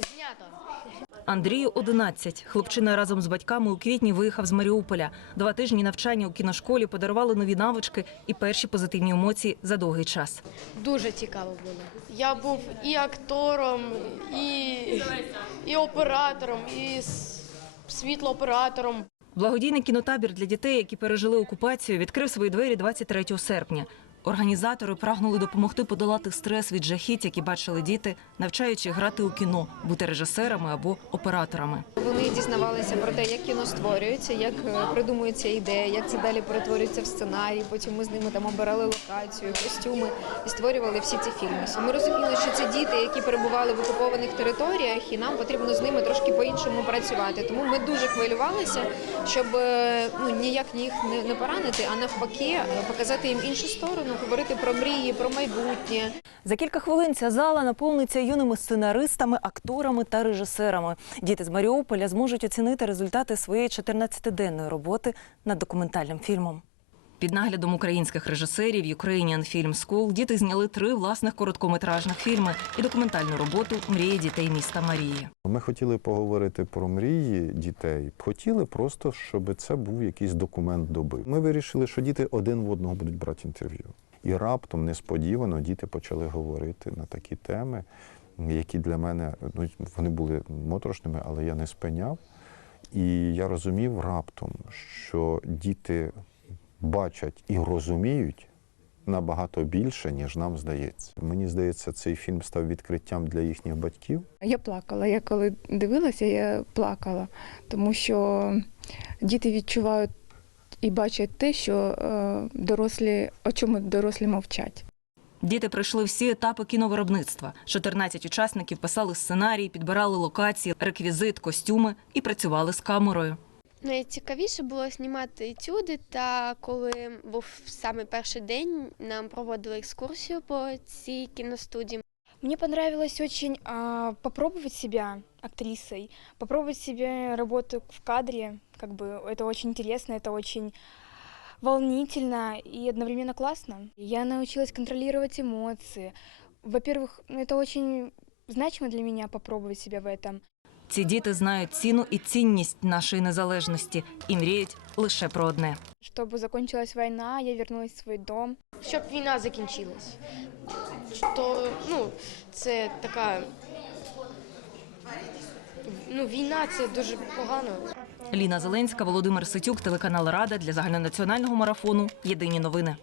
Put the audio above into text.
Знято. Андрію 11. Хлопчина разом з батьками у квітні виїхав з Маріуполя. Два тижні навчання у кіношколі подарували нові навички і перші позитивні емоції за довгий час. Дуже цікаво було. Я був і актором, і, і оператором, і світлооператором. Благодійний кінотабір для дітей, які пережили окупацію, відкрив свої двері 23 серпня. Організатори прагнули допомогти подолати стрес від жахіть, які бачили діти, навчаючи грати у кіно, бути режисерами або операторами. Вони дізнавалися про те, як кіно створюється, як е, придумується ідея, як це далі перетворюється в сценарій. Потім ми з ними там обирали локацію, костюми і створювали всі ці фільми. Ми розуміли, що це діти, які перебували в окупованих територіях, і нам потрібно з ними трошки по-іншому працювати. Тому ми дуже хвилювалися, щоб е, ну ніяк їх не, поранити, а навпаки, е, показати їм іншу сторону, говорити про мрії, про майбутнє. За кілька хвилин ця зала наповниться юними сценаристами, акторами та режисерами. Діти з Маріуполя зможуть оцінити результати своєї 14-денної роботи над документальним фільмом. Під наглядом українських режисерів Ukrainian Film School діти зняли три власних короткометражних фільми і документальну роботу Мрії дітей міста Марії. Ми хотіли поговорити про мрії дітей. Хотіли просто, щоб це був якийсь документ доби. Ми вирішили, що діти один в одного будуть брати інтерв'ю. І раптом, несподівано, діти почали говорити на такі теми, які для мене ну, вони були моторошними, але я не спиняв. І я розумів раптом, що діти бачать і розуміють набагато більше, ніж нам здається. Мені здається, цей фільм став відкриттям для їхніх батьків. Я плакала. Я коли дивилася, я плакала, тому що діти відчувають і бачать те, що е, дорослі, о чому дорослі мовчать. Діти пройшли всі етапи кіновиробництва. 14 учасників писали сценарій, підбирали локації, реквізит, костюми і працювали з камерою. Найцікавіше було знімати етюди, та коли був саме перший день, нам проводили екскурсію по цій кіностудії. Мне понравилось очень а, попробовать себя актрисой, попробовать себе работу в кадре. Как бы это очень интересно, это очень волнительно и одновременно классно. Я научилась контролировать эмоции. Во-первых, ну, это очень значимо для меня попробовать себя в этом. Ці діти знають ціну і цінність нашої незалежності і мріють лише про одне. Чтобы закончилась война, я вернулась в свой дом. Щоб війна закінчилась. То, ну, це така. Ну, війна це дуже погано. Ліна Зеленська, Володимир Ситюк, телеканал Рада для загальнонаціонального марафону. Єдині новини.